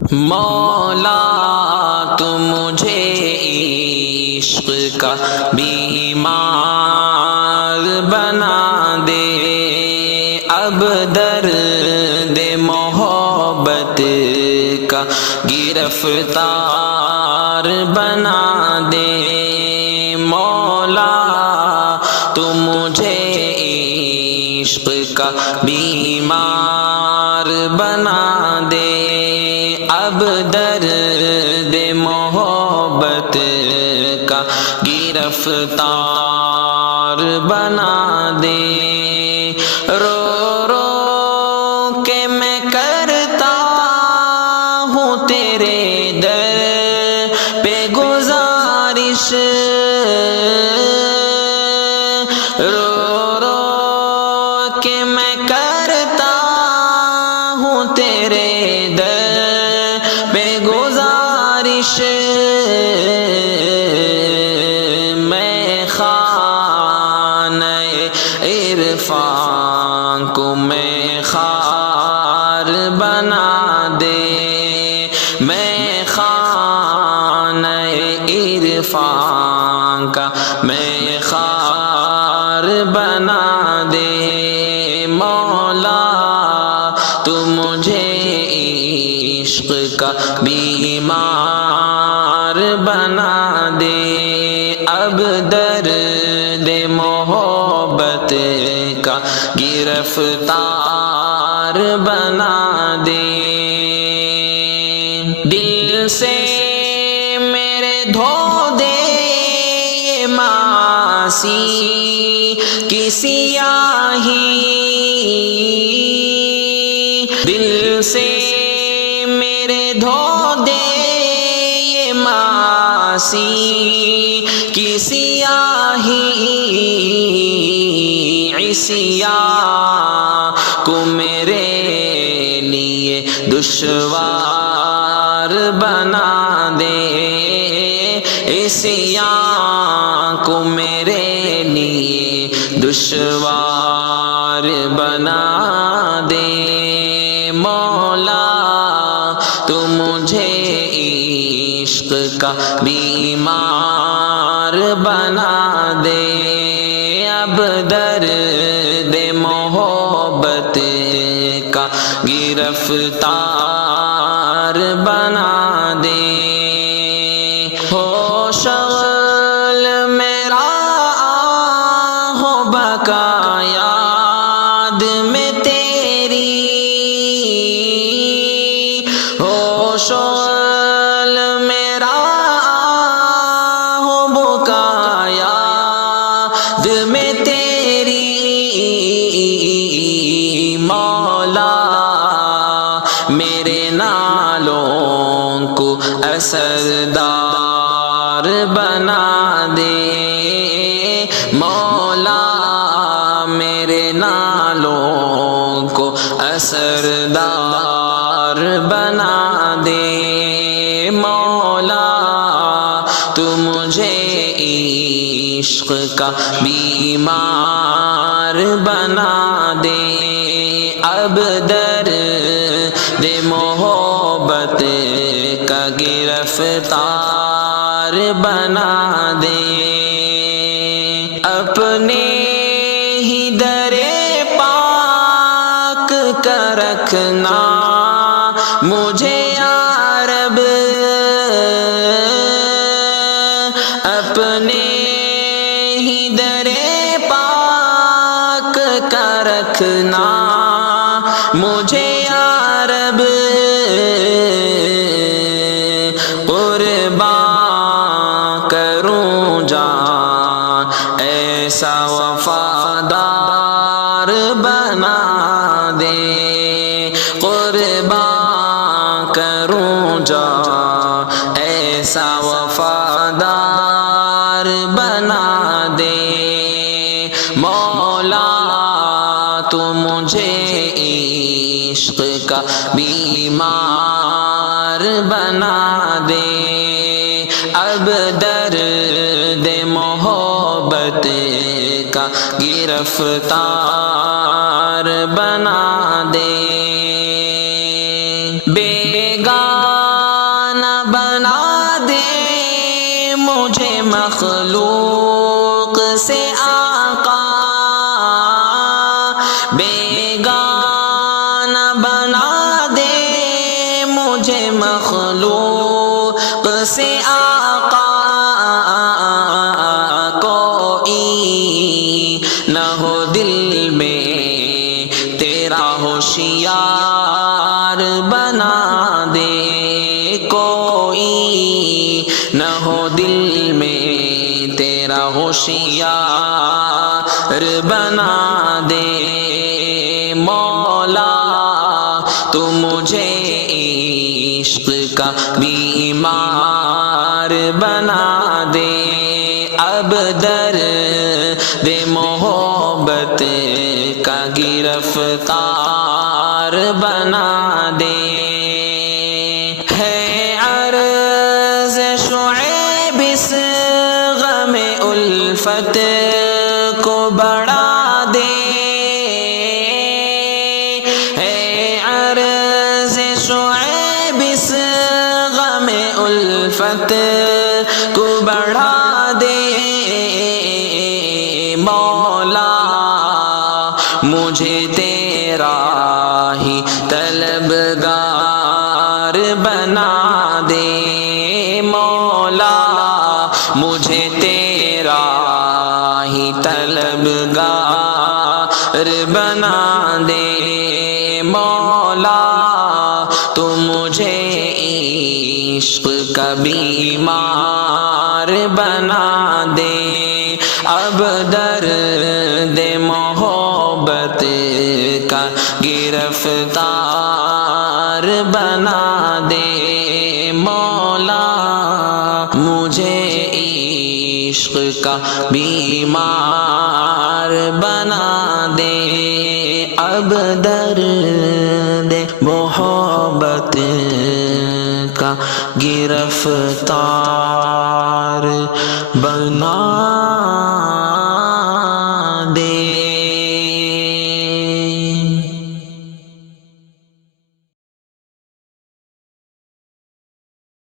مولا تو مجھے عشق کا بیمار بنا دے، اب درد محبت کا گرفتار بنا دے۔ مولا تو مجھے عشق کا بیمار بنا دے، اب درد محبت کا گرفتار بنا دے۔ رو رو کے میں کرتا ہوں تیرے در پہ گزارش، رو رو کے میں کرتا ہوں تیرے در پہ گزارش، میں خانہ عرفان کو میں خار بنا دے، میں خانہ عرفان کا میں خار بنا دے۔ مولا تو مجھے عشق کا بیمار بنا دے، اب درد محبت کا گرفتار بنا دے۔ دل سے میرے دھو دے یہ معاصی کی سیاہی، دل سے میرے دھو دے یہ معاصی کی سیاہی، عصیاں کو میرے لیے دشوار بنا دے، عصیاں کو میرے لیے دشوار بنا دے۔ مولا تو مجھے عشق کا بیمار بنا دے، اب درد محبت کا گرفتار بنا دے۔ ہو شغل میرا ہو بقا یاد میں تیری، ہو شغل میرا ہو بقا یاد میں تیری۔ مولا میرے نالوں کو اثردار بنا دے، مولا میرے نالوں کو اثردار بنا دے۔ مولا تو مجھے عشق کا بیمار بنا دے، اب درد محبت کا گرفتار بنا دے۔ اپنے ہی در پاک کا رکھنا مجھے یا رب، اپنے ہی در پاک کا رکھنا مجھے یا رب، قربان کروں جان ایسا وفادار بنا دے، قربان کروں جان ایسا وفادار بنا دے۔ مولا تو مجھے عشق کا بیمار بنا دے، اب درد محبت کا گرفتار بنا دے۔ بیگانہ تیرا ہوشیار بنا دے، کوئی نہ ہو دل میں تیرا ہوشیار بنا دے، مولا تو مجھے عشق کا بیمار بنا دے، اب درد محبت کا گرفتار بنا دے، ہے عرض شعیب اس غم الفت کو بڑھا دے، ہے عرض شعیب اس غم الفت کو بڑھا دے، مولا مجھے تیرا ہی طلبگار بنا دے، مولا مجھے تیرا ہی طلبگار بنا دے، مولا تو مجھے عشق کا بیمار بنا دے، اب درد محبت کا گرفتار بنا دے، مولا مجھے عشق کا بیمار بنا دے، اب درد محبت کا گرفتار بنا